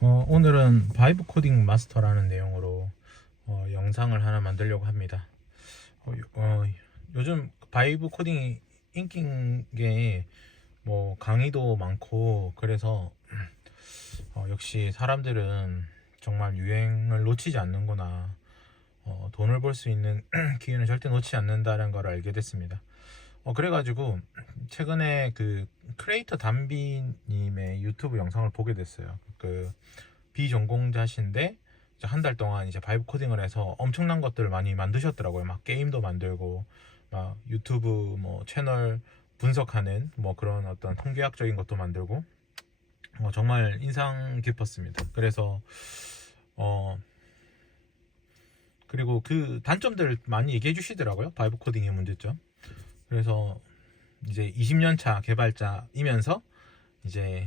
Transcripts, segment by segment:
오늘은 바이브 코딩 마스터라는 내용으로 영상을 하나 만들려고 합니다. 요즘 바이브 코딩이 인기인 게 뭐 강의도 많고 그래서 역시 사람들은 정말 유행을 놓치지 않는구나. 돈을 벌 수 있는 기회는 절대 놓치지 않는다는 걸 알게 됐습니다. 그래가지고 최근에 그 크리에이터 담비님의 유튜브 영상을 보게 됐어요. 그 비전공자신데 한 달 동안 이제 바이브 코딩을 해서 엄청난 것들을 많이 만드셨더라고요. 막 게임도 만들고 막 유튜브 뭐 채널 분석하는 뭐 그런 어떤 통계학적인 것도 만들고 정말 인상 깊었습니다. 그래서 어 그리고 그 단점들 많이 얘기해 주시더라고요. 바이브 코딩의 문제점. 그래서 이제 20년 차 개발자이면서 이제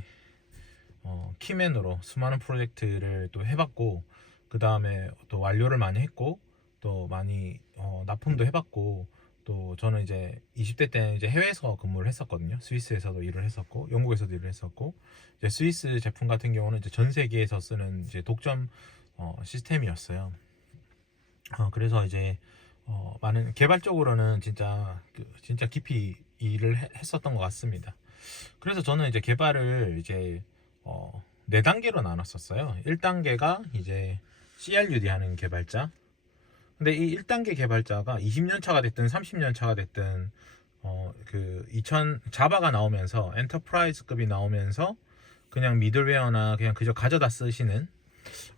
키맨으로 수많은 프로젝트를 또 해봤고 그 다음에 또 완료를 많이 했고 또 많이 납품도 해봤고 또 저는 이제 20대 때는 이제 해외에서 근무를 했었거든요. 스위스에서도 일을 했었고 영국에서도 일을 했었고 이제 스위스 제품 같은 경우는 이제 전 세계에서 쓰는 이제 독점 시스템이었어요. 그래서 이제 많은 개발적으로는 진짜 깊이 일을 했었던 것 같습니다. 그래서 저는 이제 개발을 이제 4단계로 나눴었어요. 1단계가 이제 CRUD 하는 개발자. 근데 이 1단계 개발자가 20년 차가 됐든 30년 차가 됐든 그 2000 자바가 나오면서 엔터프라이즈급이 나오면서 그냥 미들웨어나 그냥 그저 가져다 쓰시는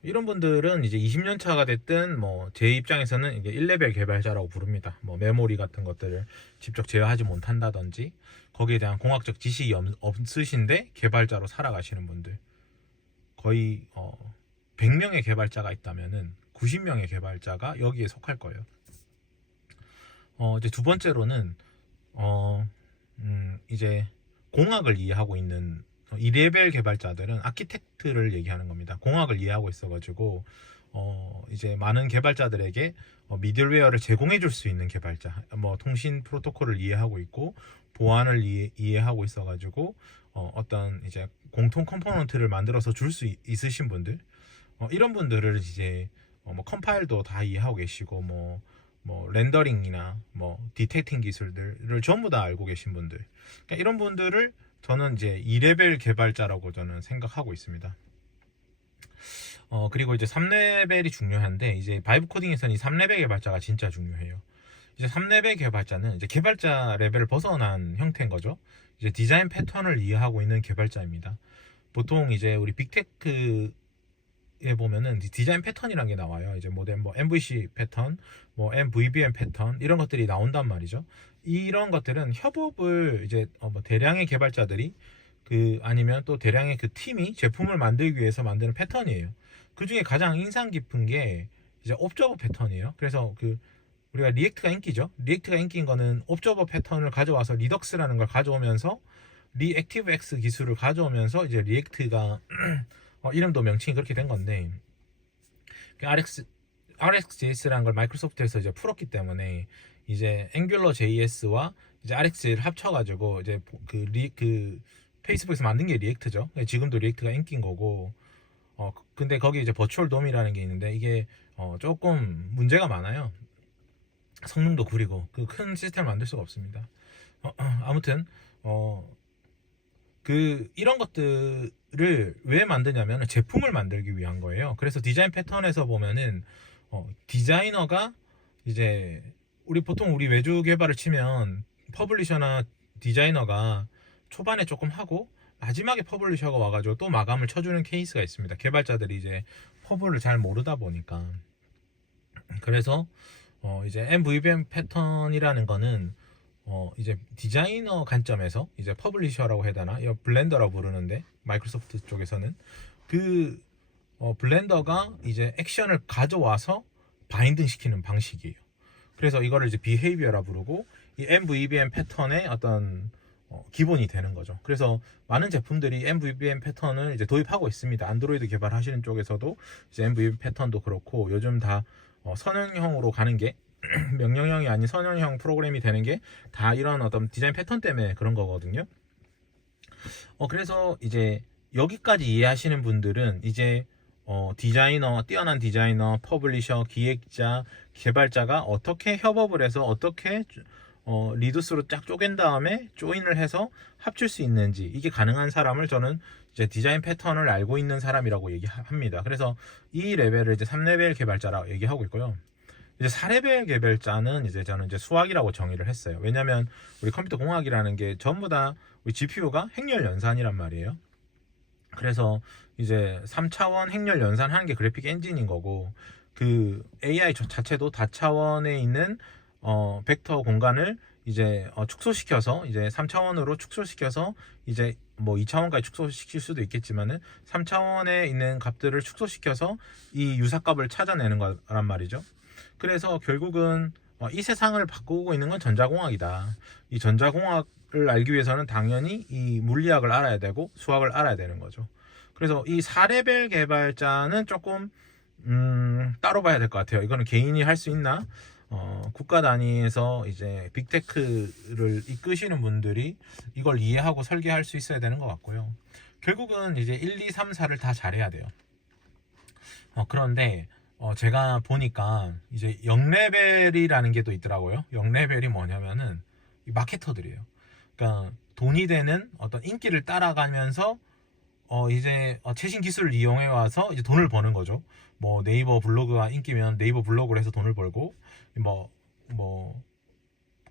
이런 분들은 이제 20년 차가 됐든 뭐 제 입장에서는 이게 1레벨 개발자라고 부릅니다. 뭐 메모리 같은 것들을 직접 제어하지 못한다든지 거기에 대한 공학적 지식이 없으신데 개발자로 살아가시는 분들 거의 100명의 개발자가 있다면은 90명의 개발자가 여기에 속할 거예요. 이제 두 번째로는 이제 공학을 이해하고 있는 2레벨 개발자들은 아키텍트를 얘기하는 겁니다. 공학을 이해하고 있어가지고 이제 많은 개발자들에게 미들웨어를 제공해 줄 수 있는 개발자, 뭐 통신 프로토콜을 이해하고 있고 보안을 이해하고 있어가지고 어떤 이제 공통 컴포넌트를 만들어서 줄 수 있으신 분들, 이런 분들을 이제 뭐 컴파일도 다 이해하고 계시고 뭐 렌더링이나 뭐 디텍팅 기술들을 전부 다 알고 계신 분들, 그러니까 이런 분들을 저는 이제 2레벨 개발자라고 저는 생각하고 있습니다. 그리고 이제 3레벨이 중요한데 이제 바이브 코딩에서는 이 3레벨 개발자가 진짜 중요해요. 이제 3레벨 개발자는 이제 개발자 레벨을 벗어난 형태인 거죠. 이제 디자인 패턴을 이해하고 있는 개발자입니다. 보통 이제 우리 빅테크에 보면은 디자인 패턴이라는 게 나와요. 이제 뭐 MVC 패턴, 뭐 MVVM 패턴 이런 것들이 나온단 말이죠. 이런 것들은 협업을 이제 뭐 대량의 개발자들이 아니면 또 대량의 그 팀이 제품을 만들기 위해서 만드는 패턴이에요. 그 중에 가장 인상 깊은 게 이제 옵저버 패턴이에요. 그래서 우리가 리액트가 인기죠. 리액트가 인기인 거는 옵저버 패턴을 가져와서 리덕스라는 걸 가져오면서 리액티브 X 기술을 가져오면서 이제 리액트가 이름도 명칭이 그렇게 된 건데 RxJS라는 걸 마이크로소프트에서 이제 풀었기 때문에 이제 앵귤러 JS와 이제 RxJ를 합쳐가지고 이제 페이스북에서 만든 게 리액트죠. 지금도 리액트가 인기인 거고 근데 거기 이제 버추얼 돔이라는 게 있는데 이게 조금 문제가 많아요. 성능도 구리고 그 큰 시스템을 만들 수가 없습니다. 아무튼 이런 것들을 왜 만드냐면 제품을 만들기 위한 거예요. 그래서 디자인 패턴에서 보면은 디자이너가 이제 보통 우리 외주 개발을 치면 퍼블리셔나 디자이너가 초반에 조금 하고 마지막에 퍼블리셔가 와가지고 또 마감을 쳐주는 케이스가 있습니다. 개발자들이 이제 퍼블을 잘 모르다 보니까. 그래서 이제 MVVM 패턴이라는 거는 이제 디자이너 관점에서 이제 퍼블리셔라고 해야 되나? 이 블렌더라고 부르는데 마이크로소프트 쪽에서는 블렌더가 이제 액션을 가져와서 바인딩 시키는 방식이에요. 그래서 이거를 이제 비헤이비어라 부르고 이 MVVM 패턴의 어떤 기본이 되는 거죠. 그래서 많은 제품들이 MVVM 패턴을 이제 도입하고 있습니다. 안드로이드 개발하시는 쪽에서도 이제 MVVM 패턴도 그렇고 요즘 다 선형형으로 가는 게 명령형이 아닌 선형형 프로그램이 되는 게 다 이런 어떤 디자인 패턴 때문에 그런 거거든요. 그래서 이제 여기까지 이해하시는 분들은 이제 디자이너, 뛰어난 디자이너, 퍼블리셔, 기획자, 개발자가 어떻게 협업을 해서 어떻게 리두스로 쫙 쪼갠 다음에 조인을 해서 합칠 수 있는지, 이게 가능한 사람을 저는 이제 디자인 패턴을 알고 있는 사람이라고 얘기합니다. 그래서 이 레벨을 이제 3레벨 개발자라고 얘기하고 있고요. 이제 4레벨 개발자는 이제 저는 이제 수학이라고 정의를 했어요. 왜냐면 우리 컴퓨터 공학이라는 게 전부 다 우리 GPU가 행렬 연산이란 말이에요. 그래서 이제 3차원 행렬 연산하는 게 그래픽 엔진인 거고, 그 AI 자체도 다차원에 있는 벡터 공간을 이제 축소시켜서 이제 3차원으로 축소시켜서 이제 뭐 2차원까지 축소시킬 수도 있겠지만은 3차원에 있는 값들을 축소시켜서 이 유사값을 찾아내는 거란 말이죠. 그래서 결국은 이 세상을 바꾸고 있는 건 전자공학이다. 이 전자공학을 알기 위해서는 당연히 이 물리학을 알아야 되고 수학을 알아야 되는 거죠. 그래서 이 4레벨 개발자는 조금 따로 봐야 될 것 같아요. 이거는 개인이 할 수 있나? 국가 단위에서 이제 빅테크를 이끄시는 분들이 이걸 이해하고 설계할 수 있어야 되는 것 같고요. 결국은 이제 1, 2, 3, 4를 다 잘해야 돼요. 그런데 제가 보니까 이제 0레벨이라는 게 또 있더라고요. 0레벨이 뭐냐면은 마케터들이에요. 그러니까 돈이 되는 어떤 인기를 따라가면서 이제 최신 기술을 이용해 와서 이제 돈을 버는 거죠. 뭐 네이버 블로그가 인기면 네이버 블로그로 해서 돈을 벌고, 뭐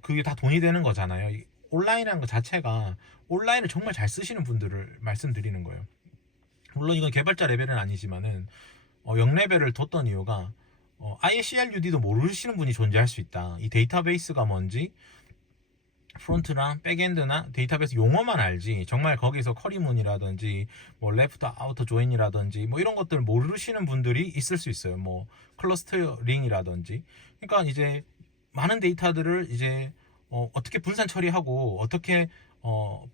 그게 다 돈이 되는 거잖아요. 온라인이라는 것 자체가, 온라인을 정말 잘 쓰시는 분들을 말씀드리는 거예요. 물론 이건 개발자 레벨은 아니지만은 0레벨을 뒀던 이유가 아예 CRUD도 모르시는 분이 존재할 수 있다. 이 데이터베이스가 뭔지, 프론트나 백엔드나 데이터베이스 용어만 알지 정말 거기서 커리문이라든지 뭐 레프트 아우터 조인이라든지 뭐 이런 것들 모르시는 분들이 있을 수 있어요. 뭐 클러스터링이라든지. 그러니까 이제 많은 데이터들을 이제 어떻게 분산 처리하고 어떻게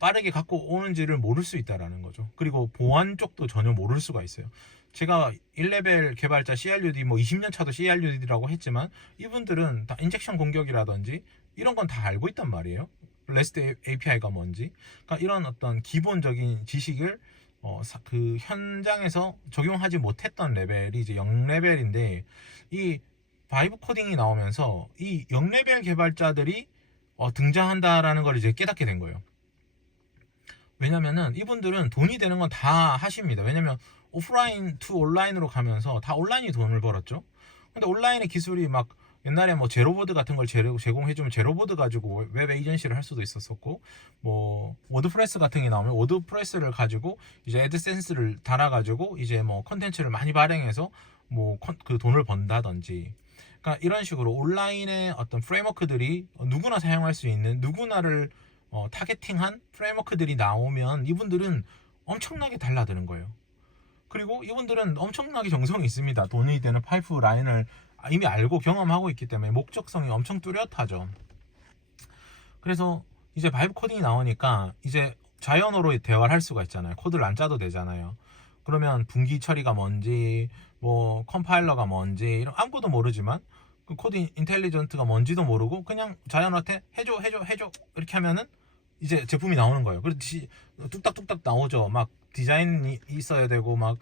빠르게 갖고 오는지를 모를 수 있다라는 거죠. 그리고 보안 쪽도 전혀 모를 수가 있어요. 제가 1레벨 개발자 CRUD 뭐 20년 차도 CRUD라고 했지만 이분들은 다 인젝션 공격이라든지 이런 건 다 알고 있단 말이에요. REST API가 뭔지. 그러니까 이런 어떤 기본적인 지식을 그 현장에서 적용하지 못했던 레벨이 이제 0레벨인데, 이 바이브 코딩이 나오면서 이 0레벨 개발자들이 등장한다라는 걸 이제 깨닫게 된 거예요. 왜냐면은 이분들은 돈이 되는 건 다 하십니다. 왜냐면 오프라인 투 온라인으로 가면서 다 온라인이 돈을 벌었죠. 근데 온라인의 기술이 막 옛날에 뭐 제로보드 같은 걸 제공해주면 제로보드 가지고 웹 에이전시를 할 수도 있었었고, 뭐 워드프레스 같은 게 나오면 워드프레스를 가지고 이제 애드센스를 달아가지고 이제 뭐 컨텐츠를 많이 발행해서 뭐 그 돈을 번다든지. 그러니까 이런 식으로 온라인의 어떤 프레임워크들이 누구나 사용할 수 있는, 누구나를 타겟팅한 프레임워크들이 나오면 이분들은 엄청나게 달라드는 거예요. 그리고 이분들은 엄청나게 정성이 있습니다. 돈이 되는 파이프라인을 이미 알고 경험하고 있기 때문에 목적성이 엄청 뚜렷하죠. 그래서 이제 바이브 코딩이 나오니까 이제 자연어로 대화를 할 수가 있잖아요. 코드를 안 짜도 되잖아요. 그러면 분기 처리가 뭔지, 뭐 컴파일러가 뭔지 이런 아무것도 모르지만 그 코드 인텔리전트가 뭔지도 모르고 그냥 자연어한테 해줘 이렇게 하면은 이제 제품이 나오는 거예요. 그렇지, 뚝딱뚝딱 나오죠. 막 디자인이 있어야 되고 막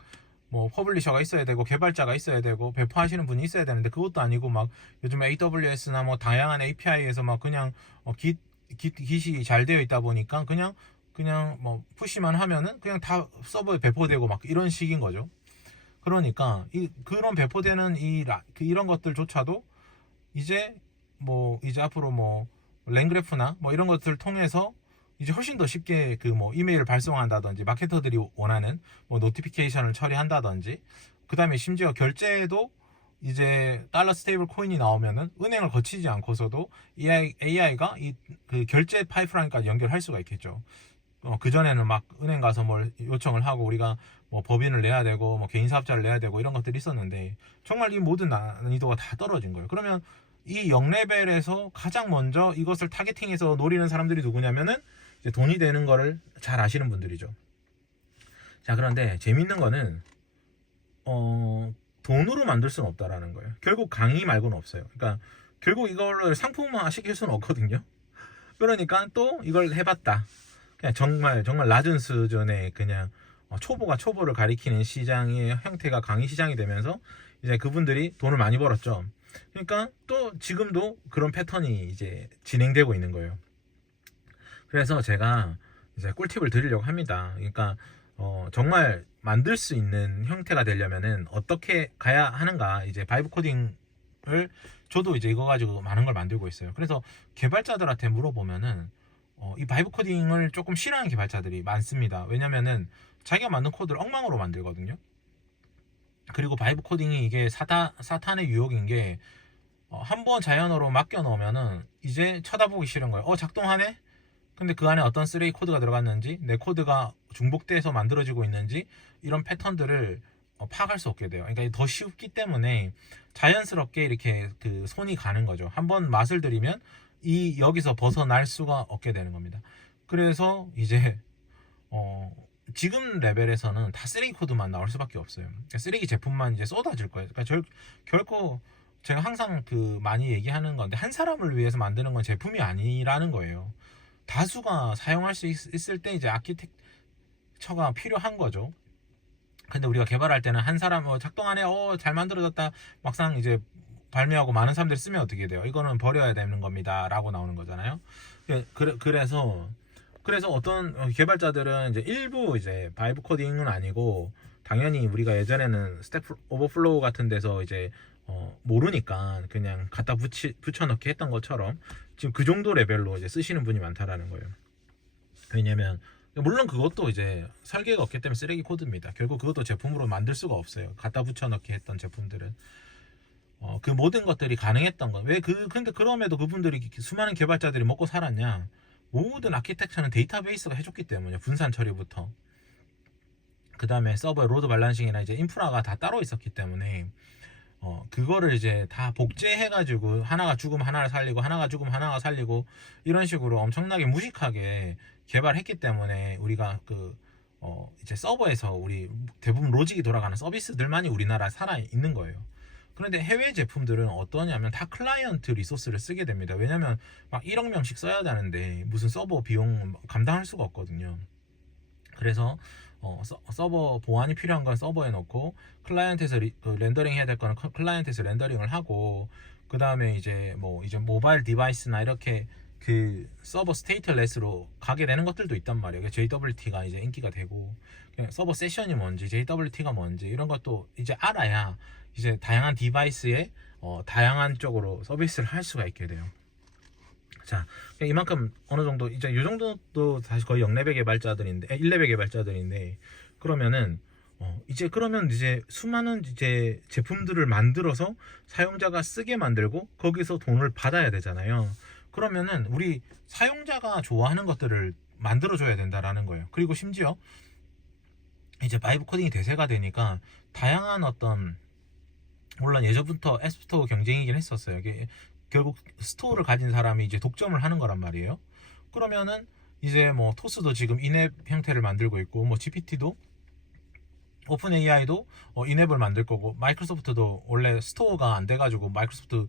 뭐 퍼블리셔가 있어야 되고 개발자가 있어야 되고 배포하시는 분이 있어야 되는데 그것도 아니고 막 요즘 AWS나 뭐 다양한 API에서 막 그냥 깃이 잘 되어 있다 보니까 그냥 뭐 푸시만 하면은 그냥 다 서버에 배포되고 막 이런 식인 거죠. 그러니까 그런 배포되는 이런 것들조차도 이제 이제 앞으로 뭐 랭그래프나 뭐 이런 것들을 통해서 이제 훨씬 더 쉽게 그 뭐 이메일을 발송한다든지, 마케터들이 원하는 뭐 노티피케이션을 처리한다든지, 그 다음에 심지어 결제도 이제 달러 스테이블 코인이 나오면은 은행을 거치지 않고서도 AI가 이 그 결제 파이프라인까지 연결할 수가 있겠죠. 그 전에는 막 은행 가서 뭘 요청을 하고 우리가 뭐 법인을 내야 되고 뭐 개인 사업자를 내야 되고 이런 것들이 있었는데 정말 이 모든 난이도가 다 떨어진 거예요. 그러면 이 0레벨에서 가장 먼저 이것을 타겟팅해서 노리는 사람들이 누구냐면은 이제 돈이 되는 거를 잘 아시는 분들이죠. 자, 그런데 재밌는 거는 돈으로 만들 수는 없다라는 거예요. 결국 강의 말고는 없어요. 그러니까 결국 이걸 상품화 시킬 수는 없거든요. 그러니까 또 이걸 해봤다. 그냥 정말 낮은 수준의 그냥 초보가 초보를 가리키는 시장의 형태가 강의 시장이 되면서 이제 그분들이 돈을 많이 벌었죠. 그러니까 또 지금도 그런 패턴이 이제 진행되고 있는 거예요. 그래서 제가 이제 꿀팁을 드리려고 합니다. 그러니까 정말 만들 수 있는 형태가 되려면은 어떻게 가야 하는가, 이제 바이브 코딩을 저도 이제 이거 가지고 많은 걸 만들고 있어요. 그래서 개발자들한테 물어보면은 이 바이브 코딩을 조금 싫어하는 개발자들이 많습니다. 왜냐면은 자기가 만든 코드를 엉망으로 만들거든요. 그리고 바이브 코딩이 이게 사탄의 유혹인 게 한번 자연어로 맡겨 놓으면은 이제 쳐다보기 싫은 거예요. 작동하네? 근데 그 안에 어떤 쓰레기 코드가 들어갔는지, 내 코드가 중복돼서 만들어지고 있는지, 이런 패턴들을 파악할 수 없게 돼요. 그러니까 더 쉽기 때문에 자연스럽게 이렇게 그 손이 가는 거죠. 한번 맛을 들이면 여기서 벗어날 수가 없게 되는 겁니다. 그래서 이제 지금 레벨에서는 다 쓰레기 코드만 나올 수밖에 없어요. 그러니까 쓰레기 제품만 이제 쏟아질 거예요. 그러니까 결코 제가 항상 그 많이 얘기하는 건데, 한 사람을 위해서 만드는 건 제품이 아니라는 거예요. 다수가 사용할 수 있을 때 이제 아키텍처가 필요한 거죠. 근데 우리가 개발할 때는 한 사람 작동하네, 잘 만들어졌다, 막상 이제 발매하고 많은 사람들이 쓰면 어떻게 돼요? 이거는 버려야 되는 겁니다 라고 나오는 거잖아요. 그래서 어떤 개발자들은 이제 일부 이제 바이브 코딩은 아니고, 당연히 우리가 예전에는 스택 오버플로우 같은 데서 이제 모르니까 그냥 갖다 붙여넣기 했던 것처럼 지금 그 정도 레벨로 이제 쓰시는 분이 많다라는 거예요. 왜냐면 물론 그것도 이제 설계가 없기 때문에 쓰레기 코드입니다. 결국 그것도 제품으로 만들 수가 없어요. 갖다 붙여넣기 했던 제품들은 그 모든 것들이 가능했던 거. 근데 그럼에도 그분들이, 수많은 개발자들이 먹고 살았냐? 모든 아키텍처는 데이터베이스가 해줬기 때문에, 분산 처리부터 그 다음에 서버 로드 밸런싱이나 이제 인프라가 다 따로 있었기 때문에 그거를 이제 다 복제해가지고 하나가 죽으면 하나를 살리고, 하나가 죽으면 하나가 살리고, 이런 식으로 엄청나게 무식하게 개발했기 때문에 우리가 이제 서버에서 우리 대부분 로직이 돌아가는 서비스들만이 우리나라에 살아 있는 거예요. 그런데 해외 제품들은 어떠냐면 다 클라이언트 리소스를 쓰게 됩니다. 왜냐면 막 1억 명씩 써야 되는데 무슨 서버 비용 감당할 수가 없거든요. 그래서 서버 보안이 필요한 건 서버에 놓고, 클라이언트에서 렌더링 해야 될 거는 클라이언트에서 렌더링을 하고, 그 다음에 이제 모바일 디바이스나 이렇게 그 서버 스테이트레스로 가게 되는 것들도 있단 말이에요. JWT가 이제 인기가 되고, 서버 세션이 뭔지, JWT가 뭔지, 이런 것도 이제 알아야 이제 다양한 디바이스에 다양한 쪽으로 서비스를 할 수가 있게 돼요. 자, 이만큼 어느 정도 이제 이 정도도 사실 거의 0레벨 개발자들인데, 1레벨 개발자들인데, 그러면은 그러면 이제 수많은 이제 제품들을 만들어서 사용자가 쓰게 만들고 거기서 돈을 받아야 되잖아요. 그러면은 우리 사용자가 좋아하는 것들을 만들어 줘야 된다라는 거예요. 그리고 심지어 이제 바이브 코딩이 대세가 되니까 다양한 물론 예전부터 앱스토어 경쟁이긴 했었어요. 이게 결국 스토어를 가진 사람이 이제 독점을 하는 거란 말이에요. 그러면은 이제 토스도 지금 인앱 형태를 만들고 있고, GPT도, 오픈 AI도 인앱을 만들 거고, 마이크로소프트도 원래 스토어가 안 돼가지고 마이크로소프트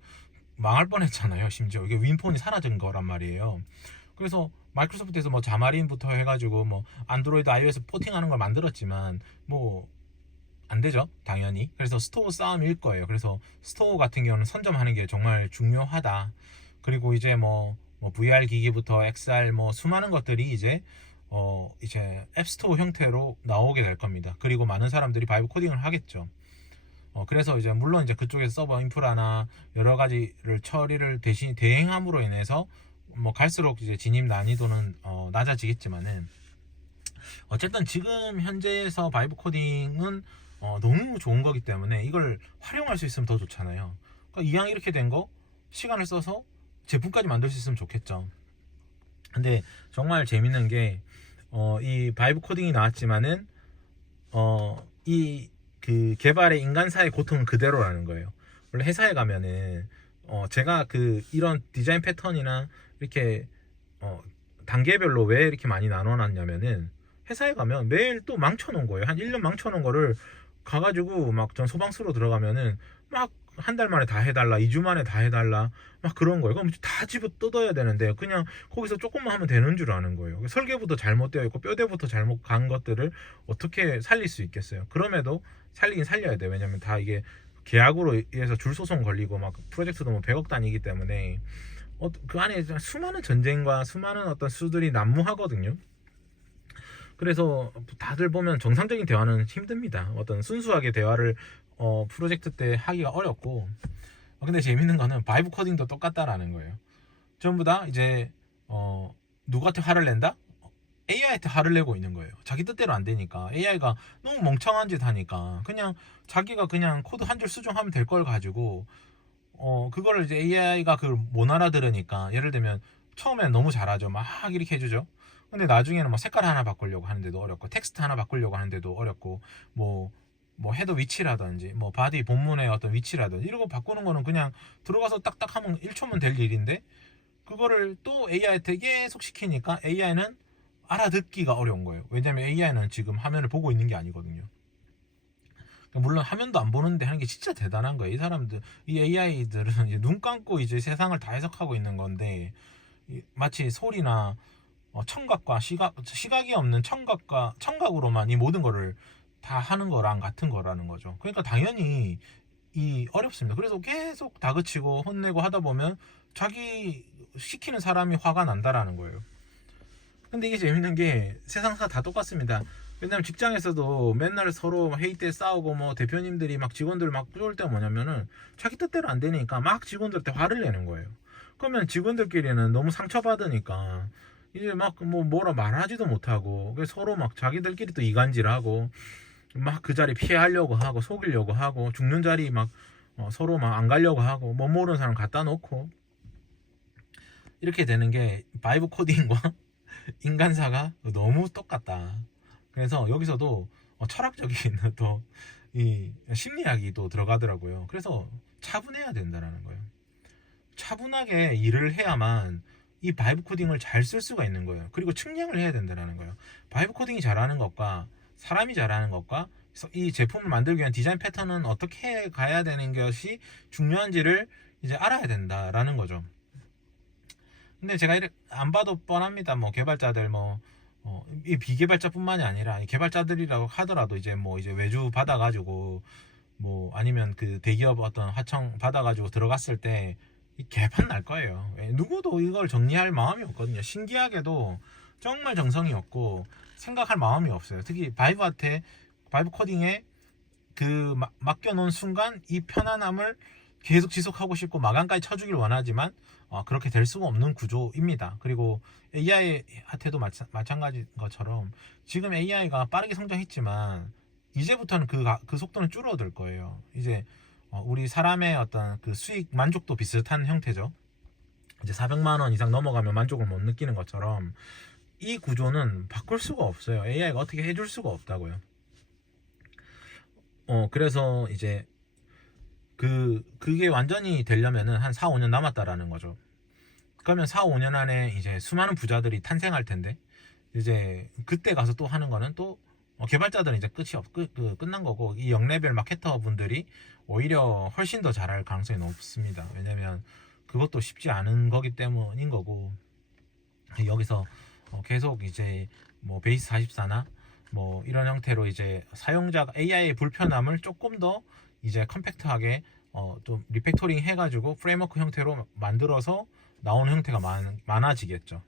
망할 뻔했잖아요. 심지어 이게 윈폰이 사라진 거란 말이에요. 그래서 마이크로소프트에서 자마린부터 해가지고 안드로이드, iOS 포팅하는 걸 만들었지만 안 되죠, 당연히. 그래서 스토어 싸움일 거예요. 그래서 스토어 같은 경우는 선점하는 게 정말 중요하다. 그리고 이제 VR 기기부터 XR 수많은 것들이 이제 앱스토어 형태로 나오게 될 겁니다. 그리고 많은 사람들이 바이브 코딩을 하겠죠. 그래서 이제 물론 이제 그쪽에서 서버 인프라나 여러 가지를 처리를 대행함으로 인해서 갈수록 이제 진입 난이도는 낮아지겠지만은, 어쨌든 지금 현재에서 바이브 코딩은 너무 좋은 거기 때문에 이걸 활용할 수 있으면 더 좋잖아요. 그러니까 이왕 이렇게 된 거 시간을 써서 제품까지 만들 수 있으면 좋겠죠. 근데 정말 재밌는 게 이 바이브 코딩이 나왔지만은 이 그 개발의 인간사의 고통은 그대로라는 거예요. 원래 회사에 가면은 제가 이런 디자인 패턴이나 이렇게 단계별로 왜 이렇게 많이 나눠놨냐면은, 회사에 가면 매일 또 망쳐놓은 거예요. 한 1년 망쳐놓은 거를 가가지고 막 전 소방서로 들어가면은 막 한 달 만에 다 해달라, 2주 만에 다 해달라, 막 그런 거예요. 그럼 다 집어 뜯어야 되는데 그냥 거기서 조금만 하면 되는 줄 아는 거예요. 설계부터 잘못되어 있고 뼈대부터 잘못 간 것들을 어떻게 살릴 수 있겠어요. 그럼에도 살리긴 살려야 돼요. 왜냐면 다 이게 계약으로 인해서 줄 소송 걸리고 막 프로젝트도 뭐 100억 단위이기 때문에 그 안에 수많은 전쟁과 수많은 어떤 수들이 난무하거든요. 그래서 다들 보면 정상적인 대화는 힘듭니다. 어떤 순수하게 대화를 프로젝트 때 하기가 어렵고. 근데 재밌는 거는 바이브 코딩도 똑같다라는 거예요. 전부 다 이제 누구한테 화를 낸다? AI한테 화를 내고 있는 거예요. 자기 뜻대로 안 되니까. AI가 너무 멍청한 짓 하니까 그냥 자기가 그냥 코드 한 줄 수정하면 될 걸 가지고 그거를 이제 AI가 그걸 못 알아들으니까, 예를 들면 처음엔 너무 잘하죠. 막 이렇게 해주죠. 근데 나중에는 뭐 색깔 하나 바꾸려고 하는데도 어렵고, 텍스트 하나 바꾸려고 하는데도 어렵고, 뭐 헤더 위치라든지 뭐 바디 본문의 어떤 위치라든지 이런 거 바꾸는 거는 그냥 들어가서 딱딱 하면 1초면 될 일인데, 그거를 또 AI한테 계속 시키니까 AI는 알아듣기가 어려운 거예요. 왜냐면 AI는 지금 화면을 보고 있는 게 아니거든요. 물론 화면도 안 보는데 하는 게 진짜 대단한 거예요. 이 사람들, 이 AI들은 이제 눈 감고 이제 세상을 다 해석하고 있는 건데, 마치 소리나 청각과 시각이 없는 청각으로만 이 모든 거를 다 하는 거랑 같은 거라는 거죠. 그러니까 당연히 이 어렵습니다. 그래서 계속 다그치고 혼내고 하다 보면 자기 시키는 사람이 화가 난다라는 거예요. 근데 이게 재밌는 게 세상사 다 똑같습니다. 왜냐면 직장에서도 맨날 서로 회의 때 싸우고, 뭐 대표님들이 막 직원들 막 쫄 때 뭐냐면은 자기 뜻대로 안 되니까 막 직원들한테 화를 내는 거예요. 그러면 직원들끼리는 너무 상처받으니까 이제 막 뭐 뭐라 말하지도 못하고, 서로 막 자기들끼리 또 이간질하고 막 그 자리 피하려고 하고 속이려고 하고, 죽는 자리 막 서로 막 안 가려고 하고, 못 모르는 사람 갖다 놓고, 이렇게 되는 게 바이브 코딩과 인간사가 너무 똑같다. 그래서 여기서도 철학적인 또 이 심리학이 또 들어가더라고요. 그래서 차분해야 된다는 거예요. 차분하게 일을 해야만 이 바이브 코딩을 잘 쓸 수가 있는 거예요. 그리고 측량을 해야 된다는 거예요. 바이브 코딩이 잘하는 것과 사람이 잘하는 것과 이 제품을 만들기 위한 디자인 패턴은 어떻게 가야 되는 것이 중요한지를 이제 알아야 된다라는 거죠. 근데 제가 안 봐도 뻔합니다. 뭐 개발자들 이 비개발자뿐만이 아니라 이 개발자들이라고 하더라도 이제 이제 외주 받아가지고 뭐 아니면 그 대기업 어떤 하청 받아가지고 들어갔을 때 이 개판 날 거예요. 누구도 이걸 정리할 마음이 없거든요. 신기하게도 정말 정성이 없고 생각할 마음이 없어요. 특히 바이브 코딩에 그 맡겨놓은 순간 이 편안함을 계속 지속하고 싶고 마감까지 쳐주길 원하지만 그렇게 될 수가 없는 구조입니다. 그리고 AI한테도 마찬가지인 것처럼 지금 AI가 빠르게 성장했지만 이제부터는 그 속도는 줄어들 거예요. 이제 우리 사람의 어떤 그 수익 만족도 비슷한 형태죠. 이제 400만 원 이상 넘어가면 만족을 못 느끼는 것처럼 이 구조는 바꿀 수가 없어요. AI가 어떻게 해줄 수가 없다고요. 그래서 이제 그게 완전히 되려면은 한 4, 5년 남았다라는 거죠. 그러면 4, 5년 안에 이제 수많은 부자들이 탄생할 텐데, 이제 그때 가서 또 하는 거는 또 개발자들은 이제 끝난 거고, 이 영레벨 마케터 분들이 오히려 훨씬 더 잘할 가능성이 높습니다. 왜냐면 그것도 쉽지 않은 거기 때문인 거고, 여기서 계속 이제 뭐 베이스 44나 뭐 이런 형태로 이제 사용자 AI의 불편함을 조금 더 이제 컴팩트하게 좀 리팩토링 해가지고 프레임워크 형태로 만들어서 나오는 형태가 많아지겠죠.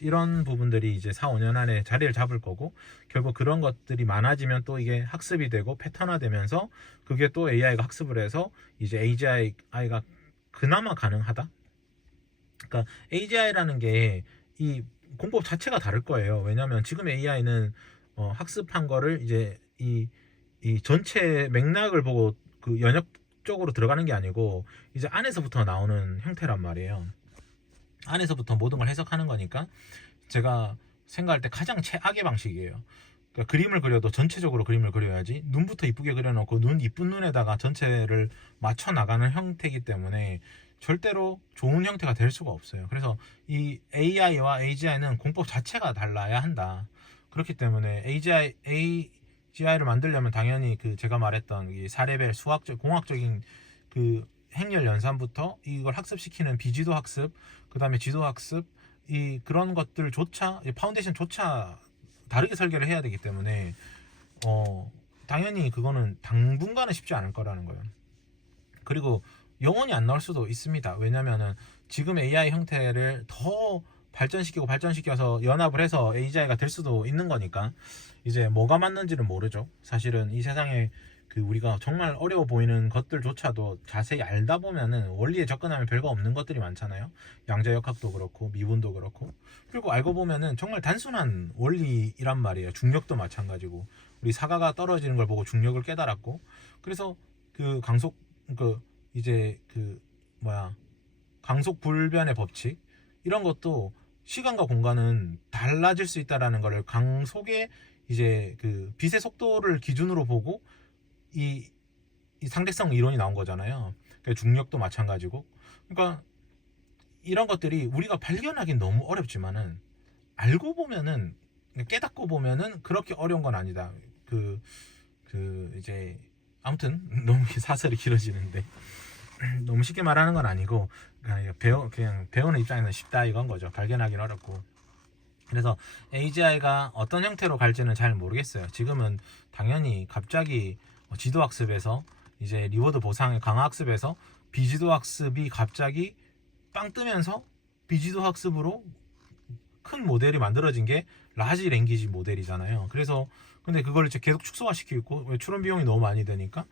이런 부분들이 이제 4, 5년 안에 자리를 잡을 거고, 결국 그런 것들이 많아지면 또 이게 학습이 되고 패턴화되면서 그게 또 AI가 학습을 해서 이제 AGI가 그나마 가능하다. 그러니까 AGI라는 게 이 공법 자체가 다를 거예요. 왜냐하면 지금 AI는 학습한 거를 이제 이 전체 맥락을 보고 그 연역적으로 들어가는 게 아니고 이제 안에서부터 나오는 형태란 말이에요. 안에서부터 모든 걸 해석하는 거니까 제가 생각할 때 가장 최악의 방식이에요. 그러니까 그림을 그려도 전체적으로 그림을 그려야지, 눈부터 이쁘게 그려놓고 이쁜 눈에다가 전체를 맞춰 나가는 형태이기 때문에 절대로 좋은 형태가 될 수가 없어요. 그래서 이 AI와 AGI는 공법 자체가 달라야 한다. 그렇기 때문에 AGI를 만들려면 당연히 그 제가 말했던 이 4레벨 수학적 공학적인 그 행렬 연산부터 이걸 학습시키는 비지도 학습, 그다음에 지도 학습, 이 그런 것들조차 파운데이션조차 다르게 설계를 해야 되기 때문에 당연히 그거는 당분간은 쉽지 않을 거라는 거예요. 그리고 영원히 안 나올 수도 있습니다. 왜냐면은 지금 AI 형태를 더 발전시켜서 연합을 해서 AGI가 될 수도 있는 거니까 이제 뭐가 맞는지는 모르죠. 사실은 이 세상에 그 우리가 정말 어려워 보이는 것들조차도 자세히 알다 보면은 원리에 접근하면 별거 없는 것들이 많잖아요. 양자역학도 그렇고 미분도 그렇고, 그리고 알고 보면은 정말 단순한 원리이란 말이에요. 중력도 마찬가지고, 우리 사과가 떨어지는 걸 보고 중력을 깨달았고, 그래서 그 강속 그 이제 그 뭐야 강속 불변의 법칙, 이런 것도 시간과 공간은 달라질 수 있다라는 거를 강속의 이제 그 빛의 속도를 기준으로 보고 이 상대성 이론이 나온 거잖아요. 그러니까 중력도 마찬가지고. 그러니까 이런 것들이 우리가 발견하기는 너무 어렵지만은 알고 보면은, 깨닫고 보면은 그렇게 어려운 건 아니다. 이제 아무튼 너무 사설이 길어지는데 너무 쉽게 말하는 건 아니고 그냥 배우는 입장에서는 쉽다 이건 거죠. 발견하기는 어렵고. 그래서 AGI가 어떤 형태로 갈지는 잘 모르겠어요. 지금은 당연히 갑자기 지도 학습에서 이제 리워드 보상의 강화 학습에서 비지도 학습이 갑자기 빵 뜨면서 비지도 학습으로 큰 모델이 만들어진 게 라지 랭귀지 모델이잖아요. 그래서 근데 그걸 이제 계속 축소화시키고 있고, 추론 비용이 너무 많이 드니까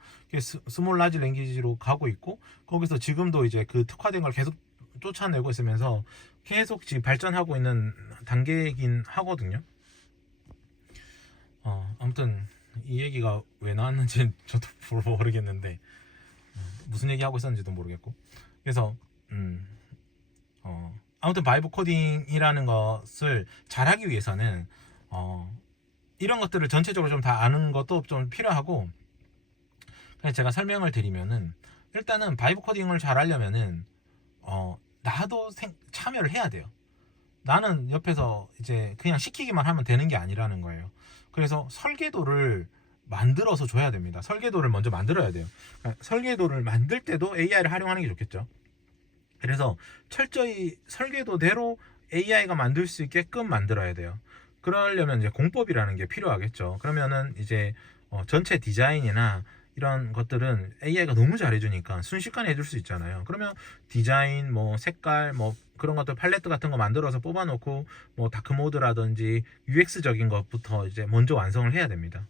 스몰 라지 랭귀지로 가고 있고, 거기서 지금도 이제 그 특화된 걸 계속 쫓아내고 있으면서 계속 지금 발전하고 있는 단계이긴 하거든요. 아무튼 이 얘기가 왜 나왔는지 저도 모르겠는데 무슨 얘기 하고 있었는지도 모르겠고, 그래서 아무튼 바이브 코딩이라는 것을 잘하기 위해서는 이런 것들을 전체적으로 좀 다 아는 것도 좀 필요하고, 그냥 제가 설명을 드리면은 일단은 바이브 코딩을 잘 하려면은 나도 참여를 해야 돼요. 나는 옆에서 이제 그냥 시키기만 하면 되는 게 아니라는 거예요. 그래서 설계도를 만들어서 줘야 됩니다. 설계도를 먼저 만들어야 돼요. 그러니까 설계도를 만들 때도 AI를 활용하는 게 좋겠죠. 그래서 철저히 설계도대로 AI가 만들 수 있게끔 만들어야 돼요. 그러려면 이제 공법이라는 게 필요하겠죠. 그러면은 이제 전체 디자인이나 이런 것들은 AI가 너무 잘해주니까 순식간에 해줄 수 있잖아요. 그러면 디자인, 뭐 색깔, 뭐 그런 것들 팔레트 같은 거 만들어서 뽑아놓고 뭐 다크 모드라든지 UX적인 것부터 이제 먼저 완성을 해야 됩니다.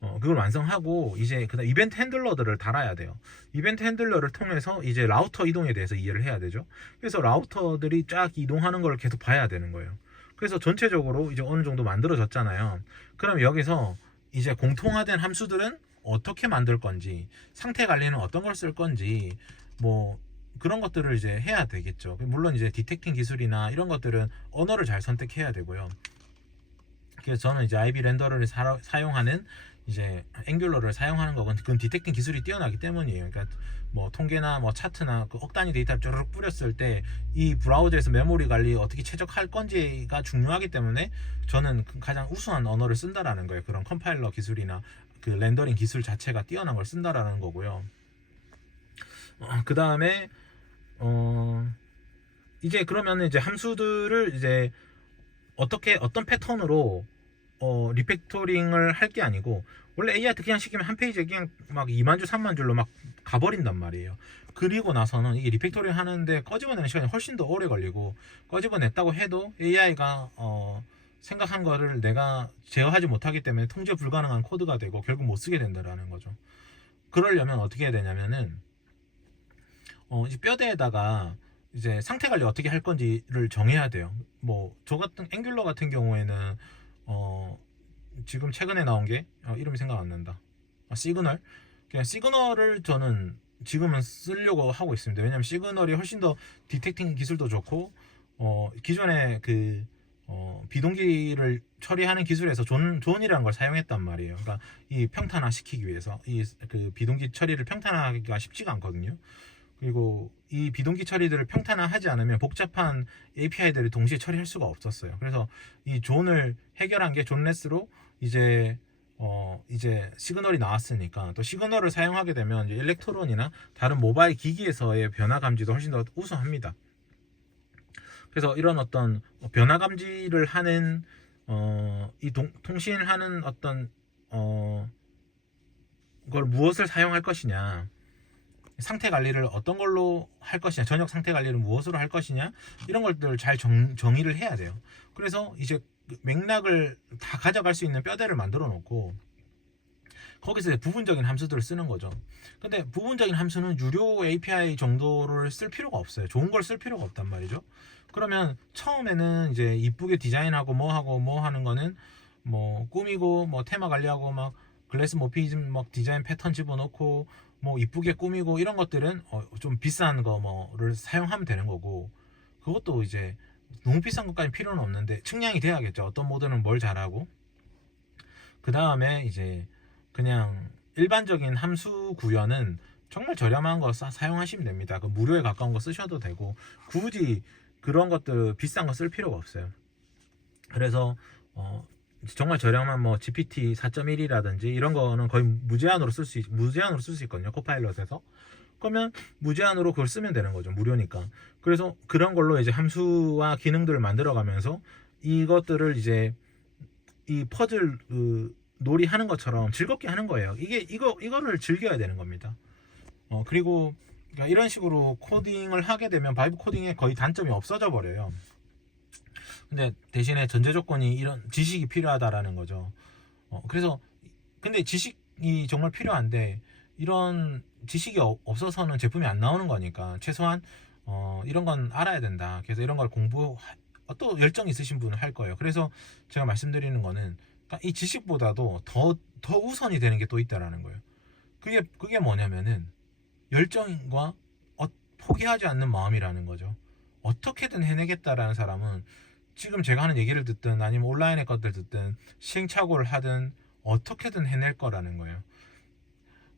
그걸 완성하고 이제 그다음 이벤트 핸들러들을 달아야 돼요. 이벤트 핸들러를 통해서 이제 라우터 이동에 대해서 이해를 해야 되죠. 그래서 라우터들이 쫙 이동하는 걸 계속 봐야 되는 거예요. 그래서 전체적으로 이제 어느 정도 만들어졌잖아요. 그럼 여기서 이제 공통화된 함수들은 어떻게 만들 건지, 상태 관리는 어떤 걸 쓸 건지, 뭐 그런 것들을 이제 해야 되겠죠. 물론 이제 디텍팅 기술이나 이런 것들은 언어를 잘 선택해야 되고요. 그래서 저는 이제 IB 렌더러를 사용하는 이제 앵귤러를 사용하는 거건 그건 디텍팅 기술이 뛰어나기 때문이에요. 그러니까 뭐 통계나 뭐 차트나 그 억 단위 데이터를 쭈르륵 뿌렸을 때 이 브라우저에서 메모리 관리 어떻게 최적할 건지가 중요하기 때문에 저는 가장 우수한 언어를 쓴다라는 거예요. 그런 컴파일러 기술이나 그 렌더링 기술 자체가 뛰어난 걸 쓴다라는 거고요. 그 다음에 이제 그러면 이제 함수들을 이제 어떤 패턴으로 리팩토링을 할 게 아니고, 원래 AI한테 그냥 시키면 한 페이지에 그냥 막 2만 줄 3만 줄로 막 가버린단 말이에요. 그리고 나서는 이게 리팩토링 하는데 꺼집어내는 시간이 훨씬 더 오래 걸리고, 꺼집어냈다고 해도 AI가 생각한 거를 내가 제어하지 못하기 때문에 통제 불가능한 코드가 되고 결국 못 쓰게 된다라는 거죠. 그러려면 어떻게 해야 되냐면은 이제 뼈대에다가 이제 상태 관리 어떻게 할 건지를 정해야 돼요. 뭐 저 같은 앵귤러 같은 경우에는 지금 최근에 나온 게 이름이 생각 안 난다. 시그널. 그냥 시그널을 저는 지금은 쓰려고 하고 있습니다. 왜냐면 시그널이 훨씬 더 디텍팅 기술도 좋고 기존에 그 비동기를 처리하는 기술에서 존이라는 걸 사용했단 말이에요. 그러니까 이 평탄화 시키기 위해서 이 그 비동기 처리를 평탄화하기가 쉽지가 않거든요. 그리고 이 비동기 처리들을 평탄화하지 않으면 복잡한 API들을 동시에 처리할 수가 없었어요. 그래서 이 존을 해결한 게 존레스로 이제 이제 시그널이 나왔으니까 또 시그널을 사용하게 되면 이제 일렉트론이나 다른 모바일 기기에서의 변화 감지도 훨씬 더 우수합니다. 그래서 이런 어떤 변화 감지를 하는 이 통신을 하는 어떤 걸 무엇을 사용할 것이냐, 상태 관리를 어떤 걸로 할 것이냐, 저녁 상태 관리를 무엇으로 할 것이냐, 이런 것들을 잘 정의를 해야 돼요. 그래서 이제 맥락을 다 가져갈 수 있는 뼈대를 만들어 놓고 거기서 부분적인 함수들을 쓰는 거죠. 근데 부분적인 함수는 유료 API 정도를 쓸 필요가 없어요. 좋은 걸 쓸 필요가 없단 말이죠. 그러면 처음에는 이제 이쁘게 디자인하고 뭐 하고 뭐 하는 거는 뭐 꾸미고 뭐 테마 관리하고 막 글래스 모피즘 막 디자인 패턴 집어넣고 뭐 이쁘게 꾸미고 이런 것들은 좀 비싼 거 뭐를 사용하면 되는 거고, 그것도 이제 너무 비싼 것까지 필요는 없는데 측량이 돼야겠죠. 어떤 모델은 뭘 잘하고. 그 다음에 이제 그냥 일반적인 함수 구현은 정말 저렴한 거 사용하시면 됩니다. 그 무료에 가까운 거 쓰셔도 되고 굳이 그런 것들 비싼 거 쓸 필요가 없어요. 그래서 정말 저렴한 뭐 GPT 4.1이라든지 이런 거는 거의 무제한으로 쓸 수 있거든요. 코파일럿에서. 그러면 무제한으로 그걸 쓰면 되는 거죠. 무료니까. 그래서 그런 걸로 이제 함수와 기능들을 만들어 가면서 이것들을 이제 이 퍼즐 놀이 하는 것처럼 즐겁게 하는 거예요. 이거를 즐겨야 되는 겁니다. 그리고 그러니까 이런 식으로 코딩을 하게 되면 바이브 코딩의 거의 단점이 없어져 버려요. 근데 대신에 전제 조건이 이런 지식이 필요하다라는 거죠. 그래서 근데 지식이 정말 필요한데 이런 지식이 없어서는 제품이 안 나오는 거니까 최소한 이런 건 알아야 된다. 그래서 이런 걸 또 열정 있으신 분은 할 거예요. 그래서 제가 말씀드리는 거는 그러니까 이 지식보다도 더 우선이 되는 게 또 있다라는 거예요. 그게 뭐냐면은 열정과 포기하지 않는 마음이라는 거죠. 어떻게든 해내겠다라는 사람은 지금 제가 하는 얘기를 듣든 아니면 온라인의 것들 듣든 시행착오를 하든 어떻게든 해낼 거라는 거예요.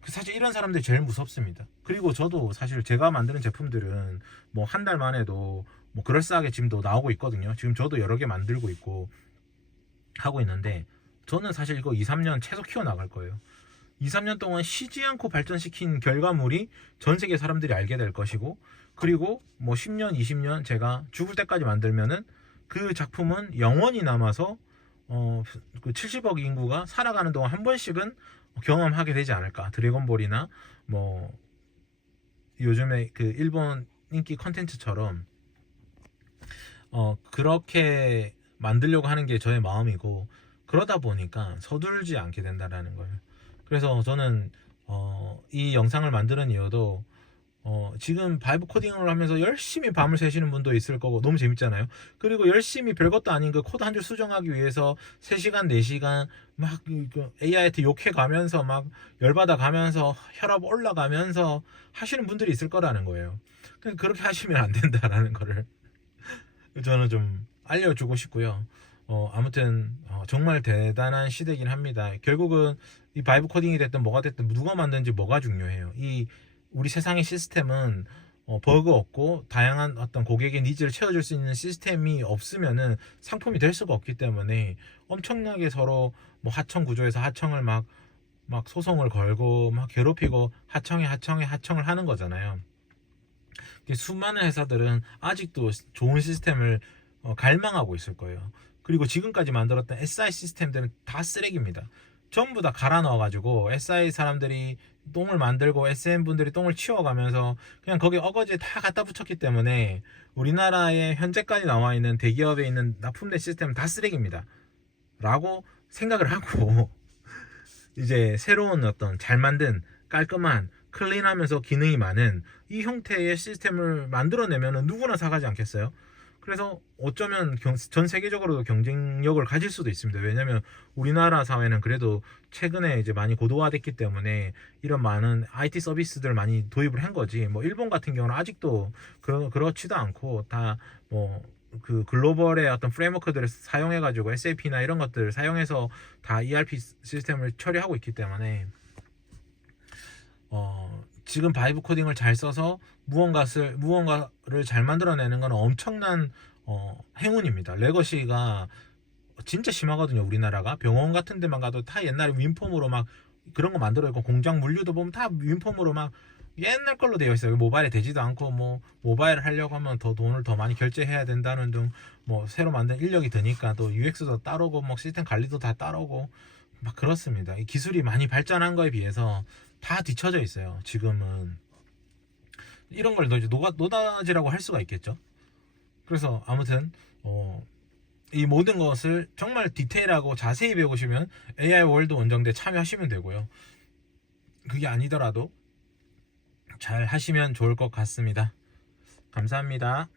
사실 이런 사람들이 제일 무섭습니다. 그리고 저도 사실 제가 만드는 제품들은 뭐 한 달 만에도 뭐 그럴싸하게 지금도 나오고 있거든요. 지금 저도 여러 개 만들고 있고 하고 있는데 저는 사실 이거 2, 3년 최소 키워나갈 거예요. 2, 3년 동안 쉬지 않고 발전시킨 결과물이 전 세계 사람들이 알게 될 것이고, 그리고 뭐 10년, 20년 제가 죽을 때까지 만들면은 그 작품은 영원히 남아서 그 70억 인구가 살아가는 동안 한 번씩은 경험하게 되지 않을까. 드래곤볼이나 뭐 요즘에 그 일본 인기 컨텐츠처럼 그렇게 만들려고 하는 게 저의 마음이고, 그러다 보니까 서둘지 않게 된다라는 거예요. 그래서 저는 이 영상을 만드는 이유도 지금 바이브 코딩을 하면서 열심히 밤을 새시는 분도 있을 거고 너무 재밌잖아요. 그리고 열심히 별것도 아닌 그 코드 한 줄 수정하기 위해서 3시간 4시간 막 AI한테 욕해 가면서 막 열받아 가면서 혈압 올라가면서 하시는 분들이 있을 거라는 거예요. 그렇게 하시면 안 된다라는 거를 저는 좀 알려주고 싶고요. 아무튼 정말 대단한 시대긴 합니다. 결국은 이 바이브 코딩이 됐든 뭐가 됐든 누가 만든지 뭐가 중요해요. 우리 세상의 시스템은 버그 없고 다양한 어떤 고객의 니즈를 채워줄 수 있는 시스템이 없으면은 상품이 될 수가 없기 때문에 엄청나게 서로 뭐 하청 구조에서 하청을 막 소송을 걸고 막 괴롭히고 하청을 하는 거잖아요. 수많은 회사들은 아직도 좋은 시스템을 갈망하고 있을 거예요. 그리고 지금까지 만들었던 SI 시스템들은 다 쓰레기입니다. 전부 다 갈아 넣어가지고 SI 사람들이 똥을 만들고 SM 분들이 똥을 치워가면서 그냥 거기 어거지에 다 갖다 붙였기 때문에 우리나라에 현재까지 나와 있는 대기업에 있는 납품된 시스템은 다 쓰레기입니다. 라고 생각을 하고 이제 새로운 어떤 잘 만든 깔끔한 클린하면서 기능이 많은 이 형태의 시스템을 만들어내면 누구나 사가지 않겠어요? 그래서 어쩌면 전 세계적으로도 경쟁력을 가질 수도 있습니다. 왜냐하면 우리나라 사회는 그래도 최근에 이제 많이 고도화됐기 때문에 이런 많은 IT 서비스들 많이 도입을 한 거지. 뭐 일본 같은 경우는 아직도 그렇지도 않고 다 뭐 그 글로벌의 어떤 프레임워크들을 사용해가지고 SAP나 이런 것들을 사용해서 다 ERP 시스템을 처리하고 있기 때문에 지금 바이브 코딩을 잘 써서 무언가를 잘 만들어내는 건 엄청난 행운입니다. 레거시가 진짜 심하거든요. 우리나라가 병원 같은 데만 가도 다 옛날에 윈폼으로 막 그런 거 만들어 있고, 공장 물류도 보면 다 윈폼으로 막 옛날 걸로 되어 있어요. 모바일에 되지도 않고, 뭐 모바일을 하려고 하면 더 돈을 더 많이 결제해야 된다는 등, 뭐 새로 만든 인력이 드니까 또 UX도 따르고, 뭐 시스템 관리도 다 따르고 막 그렇습니다. 이 기술이 많이 발전한 거에 비해서 다 뒤처져 있어요. 지금은 이런 걸 이제 노다지라고 할 수가 있겠죠. 그래서 아무튼 이 모든 것을 정말 디테일하고 자세히 배우시면 AI 월드 원정대 참여하시면 되고요. 그게 아니더라도 잘 하시면 좋을 것 같습니다. 감사합니다.